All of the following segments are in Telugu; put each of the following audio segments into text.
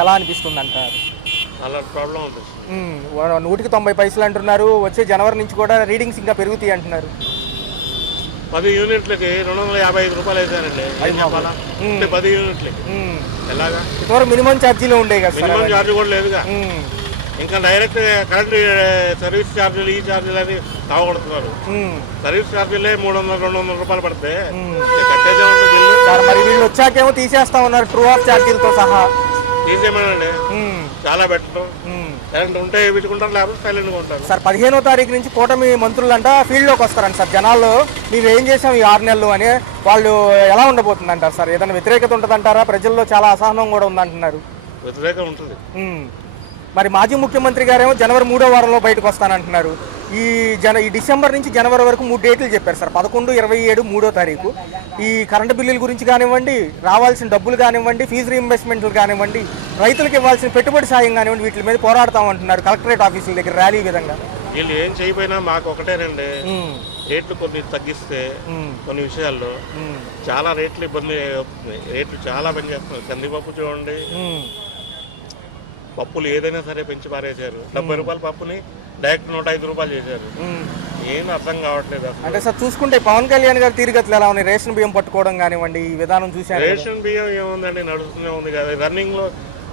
ఎలా అనిపిస్తుంది అంటారు? అలా ప్రాబ్లం ఉంది. 100కి 90 పైసలు అంటున్నారు. వచ్చే జనవరి నుంచి కూడా రీడింగ్స్ ఇంకా పెరుగుతాయి అంటున్నారు. 10 యూనిట్లకి 255 రూపాయలు వేసానండి. ఏం చెప్పాలా? 10 యూనిట్లకి ఎలాగా? ఇదివరకు మినిమం ఛార్జీలు ఉండేవి కదా సార్. మినిమం ఛార్జ్ కూడా లేదుగా. ఇంకా డైరెక్ట్ కరెంట్ సర్వీస్ ఛార్జీలు ఈ ఛార్జీలు అని తాగొడుతున్నారు. సర్వీస్ ఛార్జీలే 300-200 రూపాయలు పడితే కట్టేదే సార్. మరి వీళ్ళు వచ్చాకేమో తీసేస్తా ఉన్నారు ట్రూ ఆఫ్ ఛార్జీలతో సహా. తీసేయమనండి, చాలా బెటర్. కరెంట్ ఉంటే పెట్టుకుంటారు, లేకపోతే సైలెంట్గా ఉంటారు. సార్ 15వ తారీఖు నుంచి కూటమి మంత్రులంట ఫీల్డ్లోకి వస్తారంట సార్. జనాల్లో మేము ఏం చేసాం ఈ 6 నెలలు అని వాళ్ళు ఎలా ఉండబోతుంది అంటారు సార్? ఏదైనా వ్యతిరేకత ఉంటుందంటారా? ప్రజల్లో చాలా అసహనం కూడా ఉందంటున్నారు. వ్యతిరేకత ఉంటుంది. మరి మాజీ ముఖ్యమంత్రి గారేమో జనవరి 3వ వారంలో బయటకు వస్తానంటున్నారు. ఈ డిసెంబర్ నుంచి జనవరి వరకు 3 డేట్లు చెప్పారు సార్. 11, 27, 3వ తారీఖు. ఈ కరెంటు బిల్లుల గురించి కానివ్వండి, రావాల్సిన డబ్బులు కానివ్వండి, ఫీజు రీఇంబర్స్మెంట్లు కానివ్వండి, రైతులకు ఇవ్వాల్సిన పెట్టుబడి సాయం కానివ్వండి, వీటి మీద పోరాడతామంటున్నారు కలెక్టరేట్ ఆఫీసుల దగ్గర ర్యాలీ విధంగా. వీళ్ళు ఏం చేయకపోయినా మాకు ఒకటేనండి, రేట్లు కొన్ని తగ్గిస్తే కొన్ని విషయాల్లో చాలా రేట్లు ఇబ్బంది అవుతుంది. రేట్లు చాలా పని చేస్తున్నారు. కందిపప్పు చూడండి, పప్పులు ఏదైనా సరే పెంచి పారేశారు. 70 రూపాయల పప్పుని డైరెక్ట్ 105 రూపాయలు చేశారు. ఏం అర్థం కావట్లేదు. అంటే సార్ చూసుకుంటే పవన్ కళ్యాణ్ గారు తీరుగతులు ఎలా ఉన్నాయి? రేషన్ బియ్యం పట్టుకోవడం కానివ్వండి, ఈ విధానం చూసారు. రేషన్ బియ్యం ఏముందండి, నడుస్తూనే ఉంది కదా. రన్నింగ్ లో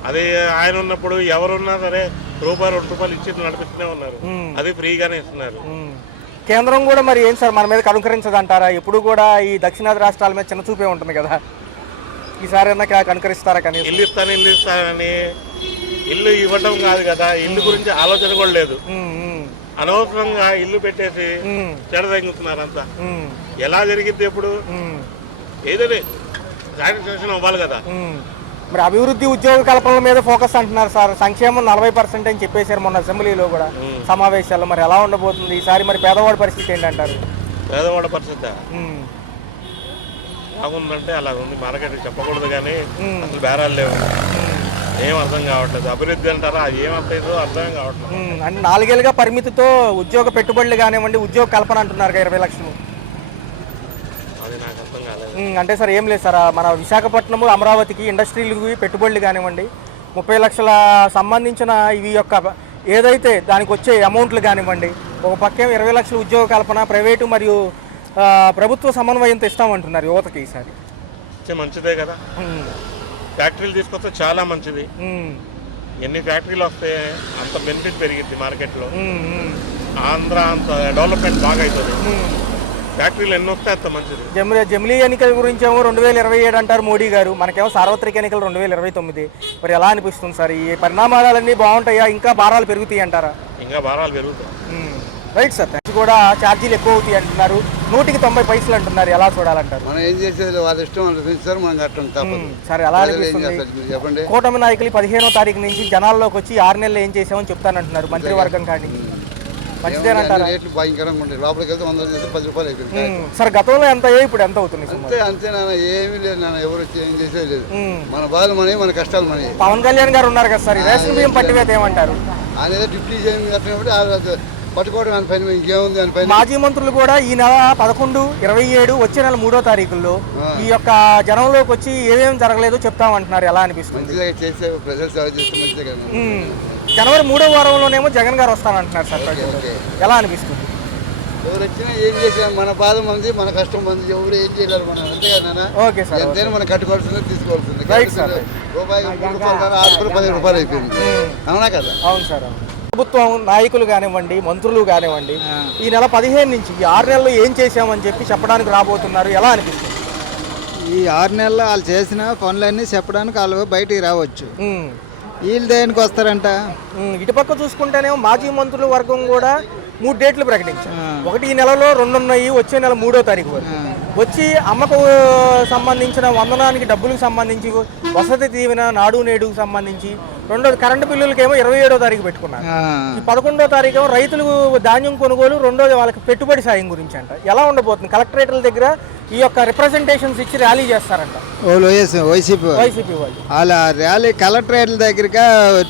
అదే ఆయన ఉన్నప్పుడు ఎవరున్నా సరే ₹2, ₹2 ఇచ్చి నడిపిస్తూనే ఉన్నారు. అది ఫ్రీగానే ఇస్తున్నారు. కేంద్రం కూడా మరి ఏం సార్ మన మీద కనుకరించదంటారా? ఎప్పుడు కూడా ఈ దక్షిణాది రాష్ట్రాల మీద చిన్న చూపే ఉంటుంది కదా. ఈసారి కనుకరిస్తారా? కానీ ఇల్లు ఇస్తానని ఇల్లు ఇవ్వటం కాదు కదా, ఇల్లు గురించి ఆలోచన కూడా లేదు. అనవసరంగా ఇల్లు పెట్టేసి చెడదగ్గుతున్నారు అంతా. ఎలా జరిగిద్ది ఎప్పుడు? ఏదైనా సాటిస్ఫాక్షన్ అవ్వాలి కదా. మరి అభివృద్ధి, ఉద్యోగ కల్పన మీద ఫోకస్ అంటున్నారు సార్. సంక్షేమం 40% అని చెప్పేశారు మొన్న అసెంబ్లీలో కూడా సమావేశాల్లో. మరి ఎలా ఉండబోతుంది ఈసారి? మరి పేదవాడి పరిస్థితి ఏంటంటారు? పేదవాడి పరిస్థితి బాగుందంటే అలా ఉంది. మార్కెట్ చెప్పకూడదు కానీ అసలు బేరాలు లేవు. ఏం అర్థం కావట్లేదు. అభివృద్ధి అంటారా, ఏం అర్థం కావట్లేదు. అంటే 4 ఏళ్ళుగా పరిమితితో ఉద్యోగ పెట్టుబడులు కానివ్వండి, ఉద్యోగ కల్పన అంటున్నారు 20 లక్షలు. అది నాకు అర్థం కాలేదు. అంటే సార్ ఏం లేదు సార్, మన విశాఖపట్నం, అమరావతికి ఇండస్ట్రీలకు పెట్టుబడులు కానివ్వండి, 30 లక్షల సంబంధించిన ఇవి యొక్క ఏదైతే దానికి వచ్చే అమౌంట్లు కానివ్వండి, ఒక పక్కేమో 20 లక్షల ఉద్యోగ కల్పన, ప్రైవేటు మరియు ప్రభుత్వ సమన్వయంతో ఇస్తామంటున్నారు యువతకి. ఈసారి మంచిదే కదా. ఫ్యాక్టరీలు తీసుకొస్తే చాలా మంచిది. ఎన్ని ఫ్యాక్టరీలు వస్తే అంత బెనిఫిట్ పెరిగిద్ది మార్కెట్లో. ఆంధ్ర అంత డెవలప్మెంట్ బాగా అవుతుంది. ఫ్యాక్టరీలు ఎన్ని వస్తే అంత మంచిది. జమిలీ ఎన్నికల గురించి ఏమో 2027 అంటారు మోడీ గారు. మనకేమో సార్వత్రిక ఎన్నికలు 2029. మరి ఎలా అనిపిస్తుంది సార్? ఈ పరిణామాలన్నీ బాగుంటాయా? ఇంకా భారాలు పెరుగుతాయి అంటారా? ఇంకా భారాలు పెరుగుతాయి. Right sir. కూడా ఛార్జీలు ఎక్కువ అవుతాయి అంటున్నారు. 100కి 90 పైసలు అంటున్నారు. ఎలా చూడాలంటారు? మనం ఏం చేసేది వాళ్ళ ఇష్టం, వాళ్ళు పెంచుతారు, మనం కట్టం తప్పదు. సార్ ఎలా అనిపిస్తుంది? చెప్పండి. కూటమి నాయకులు 15వ తారీఖు నుంచి జనాల్లోకి వచ్చి 6 నెలలు ఏం చేసామని చెప్తానంటున్నారు మంత్రివర్గం. కానీ మంచిదేనంటారా? రేట్లు భయంకరంగా ఉంటాయి. లోపలికి వెళ్తే 110 రూపాయలు అయిపోయింది. సార్ గతంలో ఎంత అయ్యాయి, ఇప్పుడు ఎంత అవుతుంది? అంతే నాన్న, ఏమీ లేదు నాన్న. ఎవరు వచ్చి ఏం చేసేది లేదు. మన బాధలు మనవి, మన కష్టాలు మనవి. పవన్ కళ్యాణ్ గారు ఉన్నారు కదా సార్, రేషన్ బియ్యం పట్టివేత ఏమంటారు? ఆయన ఏదో డిప్యూటీ చేయడం పట్టుకోవడం అని పని, ఇంకేముంది అని పని. మాజీ మంత్రులు కూడా ఈ నెల 11, 27, వచ్చే నెల 3వ తారీఖుల్లో ఈ యొక్క జనంలోకి వచ్చి ఏమేమి జరగలేదో చెప్తామంటున్నారు. ఎలా అనిపిస్తుంది? మంచిగా చేసే ప్రజలు సేవ చేస్తే మంచిదే కదా. జనవరి 3వ వారంలోనేమో జగన్ గారు వస్తానంటున్నారు సార్. ఎలా అనిపిస్తుంది? ఎవరు వచ్చినా ఏం చేసాం, మన బాధ మంది, మన కష్టం మంది. ఎవరు ఏం చేయలేరు మనం, అంతే కదా. Okay sir. ఎంతైనా మనం కట్టుకోవాల్సిందే, తీసుకోవాల్సిందే. రూపాయి 10 రూపాయలు అయిపోయింది. అవునా కదా? అవును సార్. ప్రభుత్వం నాయకులు కానివ్వండి, మంత్రులు కానివ్వండి, ఈ నెల 15 నుంచి ఈ 6 నెలలు ఏం చేశామని చెప్పి చెప్పడానికి రాబోతున్నారు. ఎలా అనిపిస్తుంది? ఈ 6 నెలలు వాళ్ళు చేసిన పనులన్నీ చెప్పడానికి వాళ్ళు బయటికి రావచ్చు. వీళ్ళు దేనికి వస్తారంట? ఇటుపక్క చూసుకుంటేనేమో మాజీ మంత్రుల వర్గం కూడా 3 డేట్లు ప్రకటించారు. ఒకటి ఈ నెలలో 2 ఉన్నాయి, వచ్చే నెల 3వ తారీఖు వరకు వచ్చి అమ్మకు సంబంధించిన వందనానికి డబ్బులకు సంబంధించి, వసతి దీవెన, నాడు నేడుకు సంబంధించి, రెండోది కరెంటు బిల్లులకేమో 27వ తారీఖు పెట్టుకున్నారు. ఈ 11వ తారీఖు ఏమో రైతులకు ధాన్యం కొనుగోలు, రెండోది వాళ్ళకి పెట్టుబడి సాయం గురించి అంట. ఎలా ఉండబోతుంది? కలెక్టరేట్ల దగ్గర ఈ యొక్క రిప్రజెంటేషన్స్ ఇచ్చి ర్యాలీ చేస్తారంట వైసీపీ వాళ్ళు. వాళ్ళ ర్యాలీ కలెక్టరేట్ల దగ్గరగా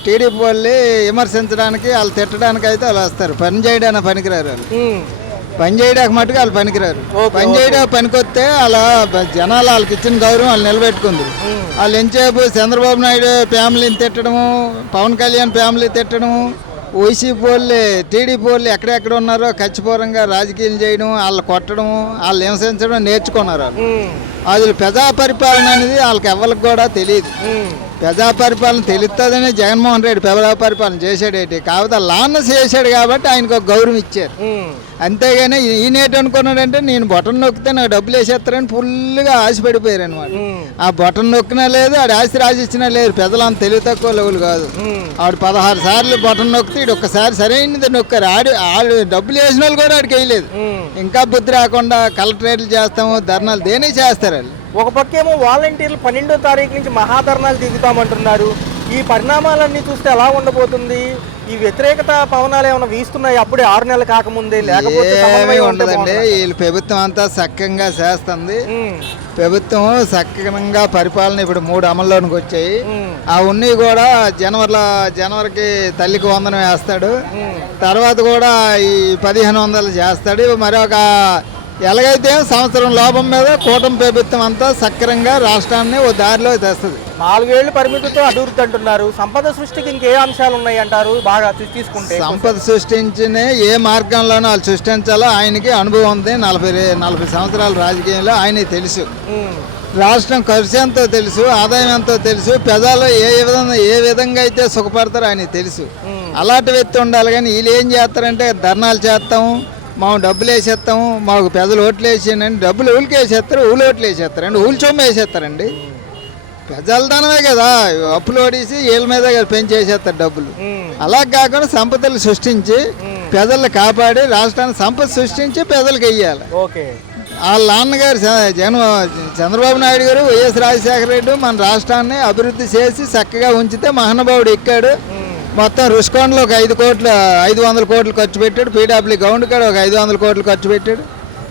టీడీపీ వాళ్ళు విమర్శించడానికి, వాళ్ళు తిట్టడానికి అయితే వాళ్ళు వస్తారు. పని చేయడానికి పనికిరారు వాళ్ళు. పని చేయడానికి మటుకు వాళ్ళు పనికిరారు. ఓకే, పని చేయడానికి పనికొస్తే అలా జనాలు వాళ్ళకి ఇచ్చిన గౌరవం వాళ్ళు నిలబెట్టుకుంది. వాళ్ళు ఎంతసేపు చంద్రబాబు నాయుడు ఫ్యామిలీని తిట్టడము, పవన్ కళ్యాణ్ ఫ్యామిలీ తిట్టడము, వైసీపీ వాళ్ళు టీడీపీ వాళ్ళు ఎక్కడెక్కడ ఉన్నారో ఖచ్చితంగా రాజకీయాలు చేయడం, వాళ్ళు కొట్టడం, వాళ్ళు హింసించడం నేర్చుకున్నారు. అది ప్రజా పరిపాలన అనేది వాళ్ళకి ఎవరికి కూడా తెలియదు. ప్రజా పరిపాలన తెలుస్తుందని జగన్మోహన్ రెడ్డి ప్రజా పరిపాలన చేశాడేంటి, కాకపోతే లాన్న చేశాడు కాబట్టి ఆయనకు ఒక గౌరవం ఇచ్చారు. అంతేగాని ఈయనేటి అనుకున్నాడంటే నేను బటన్ నొక్కితే నాకు డబ్బులు వేసేస్తారని ఫుల్గా ఆశపడిపోయారు అనమాట. ఆ బటన్ నొక్కినా లేదు, ఆడు ఆశ రాసిచ్చినా లేదు. ప్రజలు అంత తెలివి తక్కువ లెవెల్ కాదు. ఆడు 16 సార్లు బటన్ నొక్కితే ఇటు ఒక్కసారి సరైనది నొక్కారు. ఆడు డబ్బులు వేసిన వాళ్ళు కూడా ఆడికి వేయలేదు. ఇంకా బుద్ధి రాకుండా కలెక్టరేట్లు చేస్తాము, ధర్నాలు దేనికి చేస్తారు వాళ్ళు. ఒక పక్కేమో వాలంటీర్లు 12వ తారీఖు నుంచి మహాధర్నాలు దిగుతామంటున్నారు. ఈ పరిణామాలన్నీ చూస్తే ఎలా ఉండబోతుంది? ఈ వ్యతిరేకత పవనాలు ఏమైనా వీస్తున్నాయి అప్పుడే 6 నెలలు కాకముందే, లేకపోతే సమన్వయం ఉండదండి. వీళ్ళు ప్రభుత్వం అంతా సక్కంగా చేస్తుంది. ప్రభుత్వం సక్రమంగా పరిపాలన ఇప్పుడు 3 అమల్లోనికి వచ్చాయి. ఆ ఉన్ని కూడా జనవరికి తల్లికి వందనం వేస్తాడు. తర్వాత కూడా ఈ 1500 చేస్తాడు. మరొక ఎలాగైతే సంవత్సరం లోపం మీద కూటమి ప్రభుత్వం అంతా సక్రంగా రాష్ట్రాన్ని ఓ దారిలో తెస్తుంది. 4 ఏళ్ల పరిమితితో అభివృద్ధి అంటున్నారు. సంపద సృష్టికి ఇంకే అంశాలు ఉన్నాయి అంటారు? బాగా తీసుకుంటే సంపద సృష్టించిన ఏ మార్గంలోనూ వాళ్ళు సృష్టించాలో ఆయనకి అనుభవం ఉంది. 40 సంవత్సరాల రాజకీయంలో ఆయనకి తెలుసు. రాష్ట్రం ఖర్చు ఎంతో తెలుసు, ఆదాయం ఎంతో తెలుసు, ప్రజలు ఏ విధంగా అయితే సుఖపడతారో ఆయనకి తెలుసు. అలాంటి వ్యక్తి ఉండాలి. కానీ వీళ్ళు ఏం చేస్తారంటే ధర్నాలు చేస్తాము, మాకు డబ్బులు వేసేస్తాము, మాకు ప్రజలు ఓట్లు వేసేయండి. డబ్బులు ఊళ్ళకి వేసేస్తారు, ఊళ్ళు ఓట్లు వేసేస్తారండి, ఊళ్ళు చొమ్మ వేసేస్తారండి. ప్రజల ధనమే కదా, అప్పులు ఓడేసి వీళ్ళ మీద పెంచేసేస్తారు డబ్బులు. అలా కాకుండా సంపదలు సృష్టించి ప్రజల్ని కాపాడి రాష్ట్రాన్ని సంపద సృష్టించి ప్రజలకు వెయ్యాలి. వాళ్ళ నాన్నగారు చంద్రబాబు నాయుడు గారు, వైఎస్ రాజశేఖర రెడ్డి మన రాష్ట్రాన్ని అభివృద్ధి చేసి చక్కగా ఉంచితే మహానుభావుడు ఎక్కాడు. మొత్తం రుషికొండలో ఒక 500 కోట్లు ఖర్చు పెట్టాడు. పీడబ్ల్యూ గౌండ్ కాడ ఒక 500 కోట్లు ఖర్చు పెట్టాడు.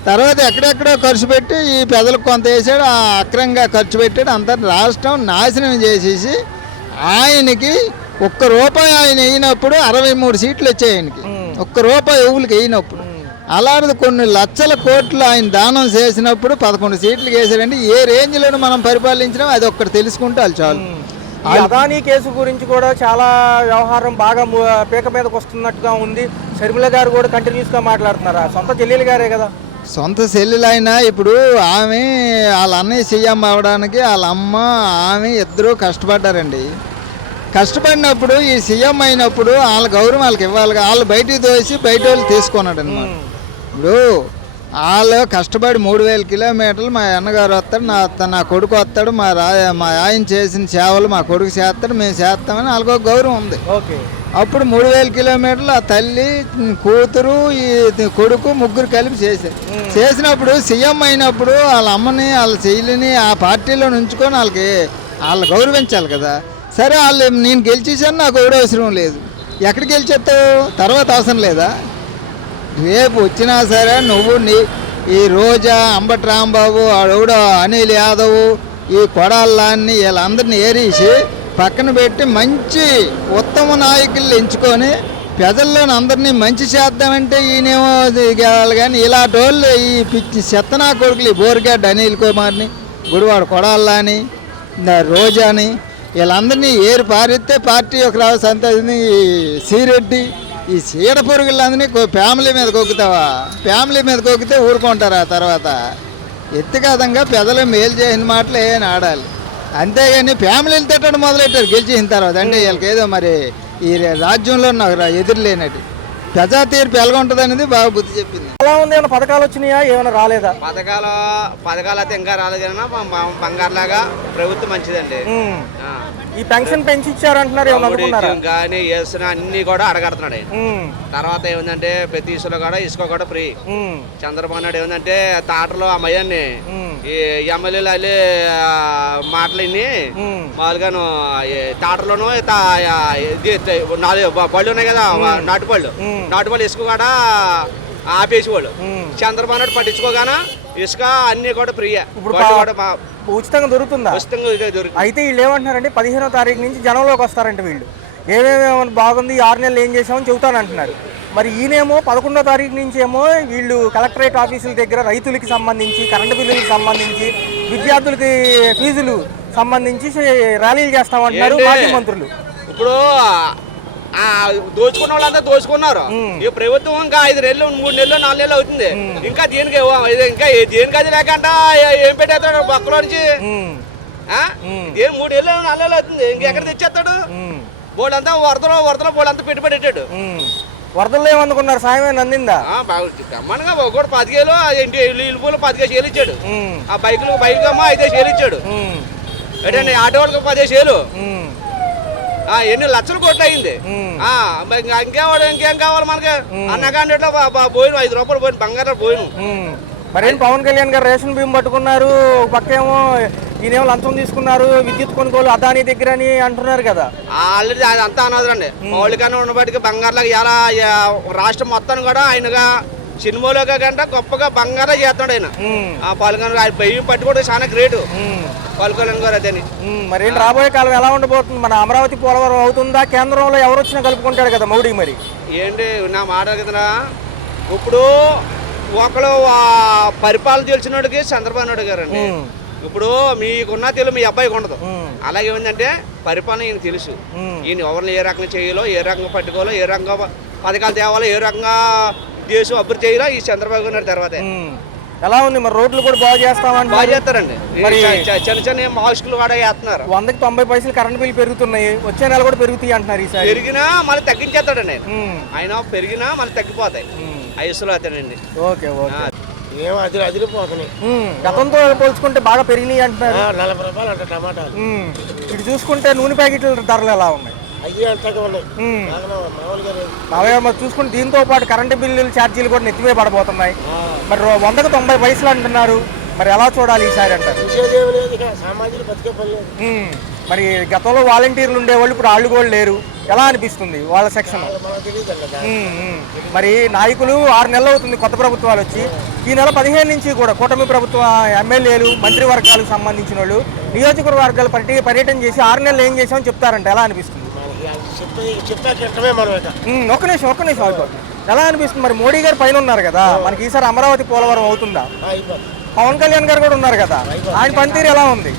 తర్వాత ఎక్కడెక్కడో ఖర్చు పెట్టి ఈ ప్రజలకు కొంత వేసాడు. ఆ అక్రంగా ఖర్చు పెట్టాడు. అంతా రాష్ట్రం నాశనం చేసేసి ఆయనకి ₹1 ఆయన వేయినప్పుడు 63 సీట్లు వచ్చాయి ఆయనకి. ₹1 ఊళ్ళకి వేయినప్పుడు అలాంటిది కొన్ని లక్షల కోట్లు ఆయన దానం చేసినప్పుడు 11 సీట్లకు వేసాడండి. ఏ రేంజ్లో మనం పరిపాలించినా అది ఒక్కటి తెలుసుకుంటే వాళ్ళు చాలు. అదానీ కేసు గురించి కూడా చాలా వ్యవహారం బాగా పీక మీదకి వస్తున్నట్టుగా ఉంది. షర్మిల గారు కూడా కంటిన్యూస్గా మాట్లాడుతున్నారా? సొంత చెల్లెలు గారే కదా. సొంత చెల్లెలైనా ఇప్పుడు ఆమె వాళ్ళ అన్నయ్య సీఎం అవ్వడానికి వాళ్ళ అమ్మ ఆమె ఇద్దరూ కష్టపడ్డారండి. కష్టపడినప్పుడు ఈ సీఎం అయినప్పుడు వాళ్ళ గౌరవం వాళ్ళకి ఇవ్వాలి. వాళ్ళు బయటికి తోసి బయట వాళ్ళు తీసుకున్నాడు అనమాట. ఇప్పుడు వాళ్ళు కష్టపడి 3000 కిలోమీటర్లు మా అన్నగారు వస్తాడు, నా కొడుకు వస్తాడు, మా ఆయన చేసిన సేవలు మా కొడుకు చేస్తాడు, మేము చేస్తామని వాళ్ళకి ఒక గౌరవం ఉంది. అప్పుడు 3000 కిలోమీటర్లు ఆ తల్లి, కూతురు, ఈ కొడుకు ముగ్గురు కలిపి చేసినప్పుడు సీఎం అయినప్పుడు వాళ్ళ అమ్మని వాళ్ళ చెల్లిని ఆ పార్టీలో ఉంచుకొని వాళ్ళు గౌరవించాలి కదా. సరే వాళ్ళు నేను గెలిచేసాను, నాకు ఎవడో అవసరం లేదు. ఎక్కడ గెలిచేస్తావు? తర్వాత అవసరం లేదా? రేపు వచ్చినా సరే నువ్వు ఈ రోజా, అంబటి రాంబాబు, ఆడెవడో అనిల్ యాదవ్, ఈ కొడాలని వీళ్ళందరినీ ఏరేసి పక్కన పెట్టి మంచి ఉత్తమ నాయకులు ఎంచుకొని ప్రజల్లోని అందరినీ మంచి చేద్దామంటే ఈయనేమో కావాలి. కానీ ఇలాంటి వాళ్ళు ఈ పిచ్చి చెత్తనా కొడుకులు, ఈ బోర్గడ్డ అనిల్ కుమార్ని, గుడివాడ కొడాలని, రోజాని వీళ్ళందరినీ ఏరు పారిస్తే పార్టీ యొక్క రావు సంతోషిని, శ్రీరెడ్డి, ఈ చీడ పురుగులందరినీ ఫ్యామిలీ మీద కొక్కుతావా? ఫ్యామిలీ మీద కొక్కితే ఊరుకుంటారా? తర్వాత వ్యక్తిగతంగా ప్రజలు మేలు చేసిన మాటలు ఏమైనా ఆడాలి. అంతేగాని ఫ్యామిలీలు తిట్టడం మొదలెట్టారు గెలిచిన తర్వాత. అంటే వీళ్ళకి ఏదో మరి ఈ రాజ్యంలో నాకు ఎదురులేనట్టు ప్రజా తీర్పు ఎలాగుంటుంది అనేది బాగా బుద్ధి చెప్పింది. ఎలా ఉంది? ఏమైనా పథకాలు వచ్చినాయా? ఏమైనా రాలేదా? పథకాలు అయితే ఇంకా రాలేదు. కానీ బంగారులాగా ప్రభుత్వం మంచిదండి. ఈ పెన్షన్ పెంచి ఇచ్చారంటున్నారు, కానీ వేస్తున్నా అన్ని కూడా అడగడుతున్నాడు. తర్వాత ఏముందంటే ప్రతి ఇసులో కూడా ఇసుక కూడా ఫ్రీ. చంద్రబాబు నాయుడు ఏముందంటే తాటలో ఆ మయాన్ని ఈ ఎమ్మెల్యేలు వెళ్ళి మాటలు విని మామూలుగాను తాటలోనూ 4 పళ్ళు ఉన్నాయి కదా, నాటుపళ్ళు ఇసుక కూడా ఆపేసేవాళ్ళు. చంద్రబాబు నాయుడు పట్టించుకోగానే ఇసుక అన్ని కూడా ఫ్రీ. ఉచితంగా దొరుకుతుందా? ఉచితంగా అయితే వీళ్ళు ఏమంటున్నారంటే 15వ తారీఖు నుంచి జనంలోకి వస్తారంటే వీళ్ళు ఏమేమి బాగుంది 6 నెలలు ఏం చేసామని చెబుతానంటున్నారు. మరి ఈయనేమో 11వ తారీఖు నుంచి ఏమో వీళ్ళు కలెక్టరేట్ ఆఫీసుల దగ్గర రైతులకి సంబంధించి, కరెంటు బిల్లులకు సంబంధించి, విద్యార్థులకి ఫీజులు సంబంధించి ర్యాలీలు చేస్తామంటున్నారు మాజీ మంత్రులు. ఇప్పుడు దోచుకున్న వాళ్ళంతా దోచుకున్నారు. ఈ ప్రభుత్వం ఇంకా 5 నెలలు 3 నెలలు 4 నెలలు అవుతుంది. ఇంకా దీనికి దేనికి అది లేకుండా ఏం పెట్టేస్తాడు పక్కలో నుంచి? 3 నెలలు 4 నెలలు అవుతుంది. ఇంకెక్కడ తెచ్చేస్తాడు? బోళ్ళంతా వరదలో బోళ్ళంతా పెట్టుబడి పెట్టాడు. వరదల్లో ఏమనుకున్నారు? సాయం అందిందా? గమ్మనగా ఒకటి 10,000 ఇల్లు 15,000 ఇచ్చాడు. ఆ బైక్ అమ్మ 5,000 ఇచ్చాడు. ఏంటండి ఆటో వాళ్ళకి 10,000. ఎన్ని లక్షల కోట్లు అయింది. ఇంకేం కావాలి మనకి? అన్నకాండలో పోయిన 5 రూపాయలు పోయిన బంగారం పోయిన. మరేం పవన్ కళ్యాణ్ గారు రేషన్ బియ్యం పట్టుకున్నారు, పక్కేమో ఈయనేమో లంచం తీసుకున్నారు, విద్యుత్ కొనుగోలు అదానీ దగ్గర అని అంటున్నారు కదా. ఆల్రెడీ అది అంతా అనవసరండి. మౌలికంగా ఉన్నప్పటికీ బంగారులాగా ఎలా రాష్ట్రం మొత్తాన్ని కూడా ఆయనగా సినిమాలో కంటే గొప్పగా బంగారం చేస్తాడు ఆయన. పాల్గొన బియ్యం పట్టుకోవడం చాలా గ్రేట్ పవన్ కళ్యాణ్ గారు అదని. మరేం రాబోయే కాలం ఎలా ఉండబోతుంది? మన అమరావతి పోలవరం అవుతుందా? కేంద్రంలో ఎవరు వచ్చినా కలుపుకుంటాడు కదా మోడీ. మరి ఏంటి నా మాట కదా, ఇప్పుడు ఒకళ్ళు పరిపాలన తెలిసినోడికి చంద్రబాబు నాయుడు గారు అండి. ఇప్పుడు మీకున్న తెలుగు మీ అబ్బాయికి ఉండదు. అలాగే ఏంటంటే పరిపాలన ఈయన తెలుసు. ఈయన ఎవరిని ఏ రకంగా చేయాలో, ఏ రకంగా పట్టుకోవాలో, ఏ రకంగా పథకాలు తేవాలో, ఏ రకంగా దేశం అభివృద్ధి చేయాలో ఈ చంద్రబాబు నాయుడు తర్వాతే. ఎలా ఉంది మరి? రోడ్లు కూడా బాగు చేస్తామని బాగా చేస్తారండి. చిన్న మాస్కులు కూడా వేస్తున్నారు. 100కి 90 పైసలు కరెంట్ బిల్లు పెరుగుతున్నాయి. వచ్చే నెల కూడా పెరుగుతాయి అంటున్నారు. ఈసారి పెరిగినా మళ్ళీ తగ్గించేస్తాడండి ఆయన. పెరిగినా మళ్ళీ తగ్గిపోతాయి. ఐసులో అవుతాడండి. Okay okay. ఏమో అదిరిపోతున్నాయి. గతంతో పోల్చుకుంటే బాగా పెరిగినాయి అంటున్నారు. 40 రూపాయలు అంట టమాటాలు. ఇటు చూసుకుంటే నూనె ప్యాకెట్ల ధరలు ఎలా ఉన్నాయి? అయ్యి అంతగా ఉన్నాయి. మామూలుగా చూసుకుంటే దీంతో పాటు కరెంటు బిల్లులు ఛార్జీలు కూడా నెత్తిమే పడబోతున్నాయి. మరి 100కి 90 పైసలు అంటున్నారు. మరి ఎలా చూడాలి ఈసారి అంటారు? సామాజిక బతికే పని లేదు. మరి గతంలో వాలంటీర్లు ఉండేవాళ్ళు ఇప్పుడు వాళ్ళు కూడా లేరు. ఎలా అనిపిస్తుంది వాళ్ళ సెక్షన్? మరి నాయకులు 6 నెలలు అవుతుంది కొత్త ప్రభుత్వాలు వచ్చి. ఈ నెల 15 నుంచి కూడా కూటమి ప్రభుత్వ ఎమ్మెల్యేలు, మంత్రివర్గాలకు సంబంధించిన వాళ్ళు నియోజకవర్గాలు పర్యటన చేసి 6 నెలలు ఏం చేసామని చెప్తారంట. ఎలా అనిపిస్తుంది? ఒక్క నిమిషం అయిపోతుంది. ఎలా అనిపిస్తుంది? మరి మోడీ గారు పైన ఉన్నారు కదా, మనకి ఈసారి అమరావతి పోలవరం అవుతుందా? పవన్ కళ్యాణ్ గారు కూడా ఉన్నారు కదా, ఆయన పనితీరు ఎలా ఉంది?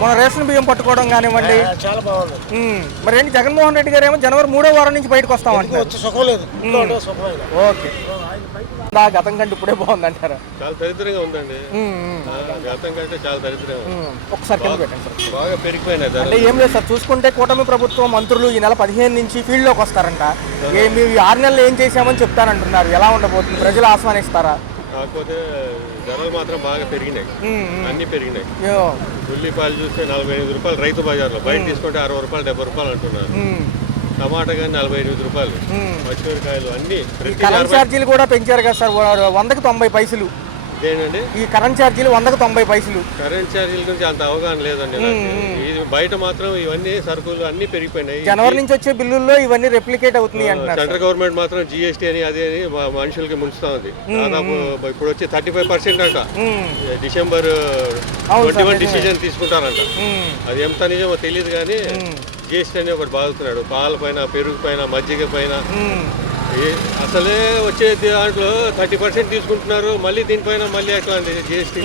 మన రేషన్ బియ్యం పట్టుకోవడం కానివ్వండి. చాలా బాగుంది. మరి ఏంటి జగన్మోహన్ రెడ్డి గారు ఏమో జనవరి 3వ వారం నుంచి బయటకు వస్తామంటారు. ఓకే. గతం కంటే ఇప్పుడే బాగుంది అంటారా? చాలా దరిద్రంగా ఉందండి. గతం కంటే చాలా దరిద్రంగా ఉంది. ఒకసారి కింద పెట్టండి సార్. బాగా పెరిగిపోయినాయి. అంటే ఏం లేదు సార్, చూసుకుంటే కూటమి ప్రభుత్వం మంత్రులు ఈ నెల 15 నుంచి ఫీల్డ్లోకి వస్తారంట. మేము 6 నెలలు ఏం చేశామని చెప్తానంటున్నారు. ఎలా ఉండబోతుంది? ప్రజలు ఆహ్వానిస్తారా? కాకపోతే ధరలు మాత్రం బాగా పెరిగినాయి. అన్ని పెరిగినాయి. ఉల్లిపాయలు చూస్తే 45 రూపాయలు రైతు బజార్లో, బయట తీసుకుంటే 60 రూపాయలు 70 రూపాయలు అంటున్నారు. టమాటా కానీ 48 రూపాయలు. పచ్చిమిరకాయలు అన్ని. కరెంట్ ఛార్జీలు కూడా పెంచారు కదా సార్, 100కి 90 పైసలు. ఇదేనండి ఈ కరెంట్ ఛార్జీలు 100కి 90 పైసలు. కరెంట్ ఛార్జీల గురించి అంత అవగాహన లేదండి. ఇది బయట మాత్రం ఇవన్నీ సరుకులు అన్ని పెరిగిపోయినాయి. జనవరి నుంచి వచ్చే బిల్లుల్లో ఇవన్నీ రెప్లికేట్ అవుతున్నాయి అంటున్నారు. సెంట్రల్ గవర్నమెంట్ మాత్రం జిఎస్టీ అని అదే అని మనుషులకి ముంచుతా ఉంది. దాదాపు ఇప్పుడు వచ్చి 35% అంట. డిసెంబర్ 21 డిసిజన్ తీసుకుంటారంట. అది ఎంత నిజమో తెలియదు కానీ జిఎస్టీ అని ఒకటి బాగుతున్నాడు. పాల పైన, పెరుగు పైన, మజ్జిగ పైన. అసలే వచ్చే దాంట్లో 30% తీసుకుంటున్నారు. మళ్ళీ దీనిపైన మళ్ళీ ఎట్లా అండి జిఎస్టీ?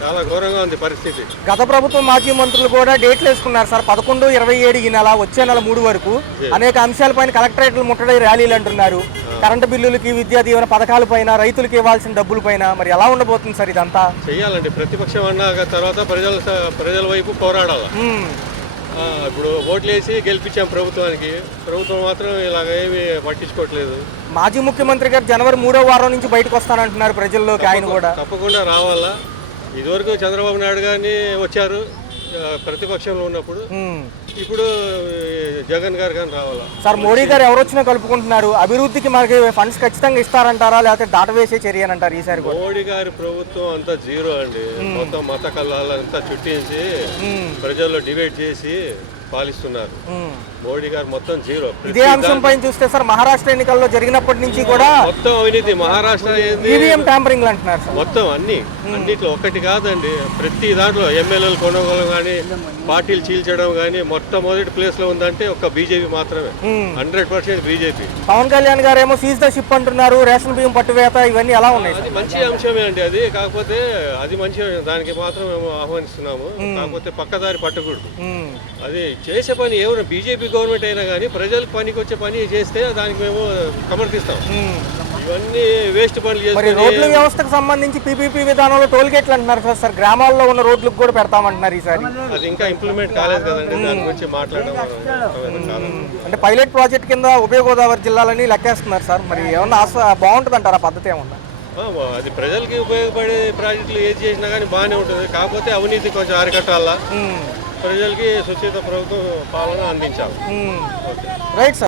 చాలా ఘోరంగా ఉంది పరిస్థితి. గత ప్రభుత్వం మాజీ మంత్రులు కూడా డేట్లు వేసుకున్నారు సార్. 11, 27 ఈ నెల, వచ్చే నెల 3 వరకు అనేక అంశాలపైన కలెక్టరేట్లు ముట్టడి ర్యాలీలు అంటున్నారు. కరెంటు బిల్లులకి, విద్యా దీవెన పథకాల పైన, రైతులకు ఇవ్వాల్సిన డబ్బుల పైన. మరి ఎలా ఉండబోతుంది సార్ ఇదంతా? చెయ్యాలండి. ప్రతిపక్షం అన్నాక తర్వాత ప్రజల వైపు పోరాడాలి. ఇప్పుడు ఓట్లు వేసి గెలిపించాం ప్రభుత్వానికి. ప్రభుత్వం మాత్రం ఇలాగేమి పట్టించుకోవట్లేదు. మాజీ ముఖ్యమంత్రి గారు జనవరి 3వ వారం నుంచి బయటకు వస్తానంటున్నారు ప్రజల్లోకి. ఆయన కూడా తప్పకుండా రావాలా. ఇదివరకు చంద్రబాబు నాయుడు గారిని వచ్చారు ప్రతిపక్షంలో ఉన్నప్పుడు. ఇప్పుడు జగన్ గారు కానీ రావాలా సార్? మోడీ గారు ఎవరు వచ్చినా కలుపుకుంటున్నారు. అభివృద్ధికి మనకి ఫండ్స్ ఖచ్చితంగా ఇస్తారంటారా, లేకపోతే దాట వేసే చర్య అని అంటారు ఈసారి? మోడీ గారి ప్రభుత్వం అంతా జీరో అండి. మొత్తం మత కళ్ళాలంతా చుట్టించి ప్రజల్లో డిబేట్ చేసి పాలిస్తున్నారు. ఉమ్. మోడీ గారు మొత్తం జీరో. ఇదే అంశం పైన చూస్తే సార్ మహారాష్ట్ర ఎన్నికల్లో జరిగినప్పటి నుంచి కూడా మొత్తం అవినీతి. మహారాష్ట్ర ఏంది, ఈవీఎం ట్యాంపరింగ్ అంటున్నారు సార్. మొత్తం అన్నిట్లో ఒకటి కాదండి. ప్రతి దాంట్లో ఎమ్మెల్యేలు కొనుగోలు కానీ, పార్టీలు చీల్చడం కానీ మొట్టమొదటి ప్లేస్ లో ఉందంటే ఒక్క బీజేపీ మాత్రమే. 100% బీజేపీ. పవన్ కళ్యాణ్ గారు ఏమో సీజ్ ద షిప్ అంటున్నారు, రేషన్ బియ్యం పట్టువేత, ఇవన్నీ ఎలా ఉన్నాయి అది మంచి అంశమే అండి. అది కాకపోతే అది మంచి దానికి మాత్రం మేము ఆహ్వానిస్తున్నాము. కాకపోతే పక్కదారి పట్టకూడదు. అది చేసే పని ఎవరు బీజేపీ గవర్నమెంట్ అయినా కానీ ప్రజలకు పనికి వచ్చే పని చేస్తే దానికి మేము సమర్థిస్తాం. ఇవన్నీ వేస్ట్ పనులు మరి రోడ్ల చేస్తే వ్యవస్థకు సంబంధించి పీపీపీ విధానంలో టోల్ గేట్లు అంటున్నారు కదా సార్, గ్రామాల్లో ఉన్న రోడ్లకు కూడా పెడతామంటున్నారు ఈసారి. అది ఇంకా ఇంప్లిమెంట్ కాలేదు కదండి. దాని గురించి మాట్లాడడం కాదు. అంటే పైలట్ ప్రాజెక్ట్ కింద ఉభయ గోదావరి జిల్లాలని లెక్కేస్తున్నారు సార్. మరి ఏమన్నా బాగుంటుంది అంటారా పద్ధతి ఏమన్నా? అది ప్రజలకి ఉపయోగపడే ప్రాజెక్టులు ఏది చేసినా కానీ బాగానే ఉంటుంది. కాకపోతే అవినీతి కొంచెం అరికట్టాలా, ప్రజలకి సుచిత ప్రభుత్వం పాలన అందించాలి. Right sir.